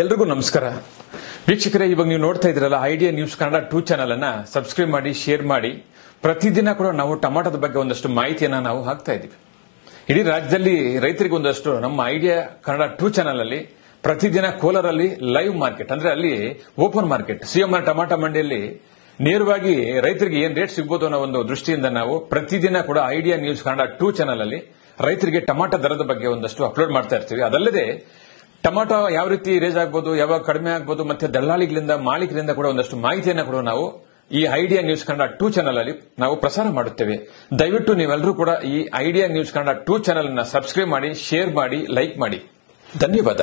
ಎಲ್ರಿಗೂ ನಮಸ್ಕಾರ ವೀಕ್ಷಕರೇ, ಇವಾಗ ನೀವು ನೋಡ್ತಾ ಇದ್ರಲ್ಲ ಐಡಿಯಾ ನ್ಯೂಸ್ ಕನ್ನಡ 2 ಚಾನೆಲ್ ಅನ್ನ ಸಬ್ಸ್ಕ್ರೈಬ್ ಮಾಡಿ, ಶೇರ್ ಮಾಡಿ. ಪ್ರತಿದಿನ ಕೂಡ ನಾವು ಟೊಮಾಟೋದ ಬಗ್ಗೆ ಒಂದಷ್ಟು ಮಾಹಿತಿಯನ್ನ ನಾವು ಹಾಕ್ತಾ ಇದೀವಿ. ಇಡೀ ರಾಜ್ಯದಲ್ಲಿ ರೈತರಿಗೆ ಒಂದಷ್ಟು ನಮ್ಮ ಐಡಿಯಾ ಕನ್ನಡ 2 ಚಾನೆಲ್ ಅಲ್ಲಿ ಪ್ರತಿದಿನ ಕೋಲಾರಲ್ಲಿ ಲೈವ್ ಮಾರ್ಕೆಟ್ ಅಂದ್ರೆ ಅಲ್ಲಿ ಓಪನ್ ಮಾರ್ಕೆಟ್ ಸಿಎಂಆರ್ ಟೊಮಾಟೋ ಮಂಡಿಯಲ್ಲಿ ನೇರವಾಗಿ ರೈತರಿಗೆ ಏನ್ ರೇಟ್ ಸಿಗಬಹುದು ಅನ್ನೋ ಒಂದು ದೃಷ್ಟಿಯಿಂದ ನಾವು ಪ್ರತಿದಿನ ಕೂಡ ಐಡಿಯಾ ನ್ಯೂಸ್ ಕನ್ನಡ 2 ಚಾನೆಲ್ ಅಲ್ಲಿ ರೈತರಿಗೆ ಟೊಮಾಟೋ ದರದ ಬಗ್ಗೆ ಒಂದಷ್ಟು ಅಪ್ಲೋಡ್ ಮಾಡ್ತಾ ಇರ್ತೀವಿ. ಅದಲ್ಲದೆ ಟೊಮಾಟೊ ಯಾವ ರೀತಿ ರೇಜ್ ಆಗ್ಬೋದು, ಯಾವಾಗ ಕಡಿಮೆ ಆಗ್ಬೋದು, ಮತ್ತೆ ದಲ್ಲಾಳಿಗಳಿಂದ ಮಾಲೀಕರಿಂದ ಕೂಡ ಒಂದಷ್ಟು ಮಾಹಿತಿಯನ್ನು ಕೂಡ ನಾವು ಈ ಐಡಿಯಾ ನ್ಯೂಸ್ ಕನ್ನಡ 2 ಚಾನೆಲ್ ಅಲ್ಲಿ ನಾವು ಪ್ರಸಾರ ಮಾಡುತ್ತೇವೆ. ದಯವಿಟ್ಟು ನೀವೆಲ್ಲರೂ ಕೂಡ ಈ ಐಡಿಯಾ ನ್ಯೂಸ್ ಕನ್ನಡ 2 ಚಾನೆಲ್ ಅನ್ನ ಸಬ್ಸ್ಕ್ರೈಬ್ ಮಾಡಿ, ಶೇರ್ ಮಾಡಿ, ಲೈಕ್ ಮಾಡಿ. ಧನ್ಯವಾದ.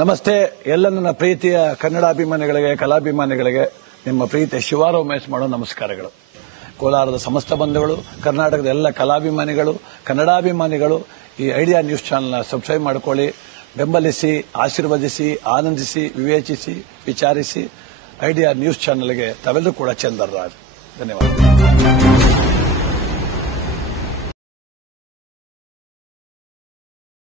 ನಮಸ್ತೆ. ಎಲ್ಲ ನನ್ನ ಪ್ರೀತಿಯ ಕನ್ನಡಾಭಿಮಾನಿಗಳಿಗೆ, ಕಲಾಭಿಮಾನಿಗಳಿಗೆ ನಿಮ್ಮ ಪ್ರೀತಿಯ ಶಿವಾರ ಉಮೇಶ್ ಮಾಡೋ ನಮಸ್ಕಾರಗಳು. ಕೋಲಾರದ ಸಮಸ್ತ ಬಂಧುಗಳು, ಕರ್ನಾಟಕದ ಎಲ್ಲ ಕಲಾಭಿಮಾನಿಗಳು, ಕನ್ನಡಾಭಿಮಾನಿಗಳು ಈ ಐಡಿಯಾ ನ್ಯೂಸ್ ಚಾನೆಲ್ನ ಸಬ್ಸ್ಕ್ರೈಬ್ ಮಾಡಿಕೊಳ್ಳಿ, ಬೆಂಬಲಿಸಿ, ಆಶೀರ್ವದಿಸಿ, ಆನಂದಿಸಿ, ವಿವೇಚಿಸಿ, ವಿಚಾರಿಸಿ. ಐಡಿಯಾ ನ್ಯೂಸ್ ಚಾನೆಲ್ಗೆ ತಾವೆಲ್ಲರೂ ಕೂಡ ಚಂದರ್ರಾಜ್. ಧನ್ಯವಾದ.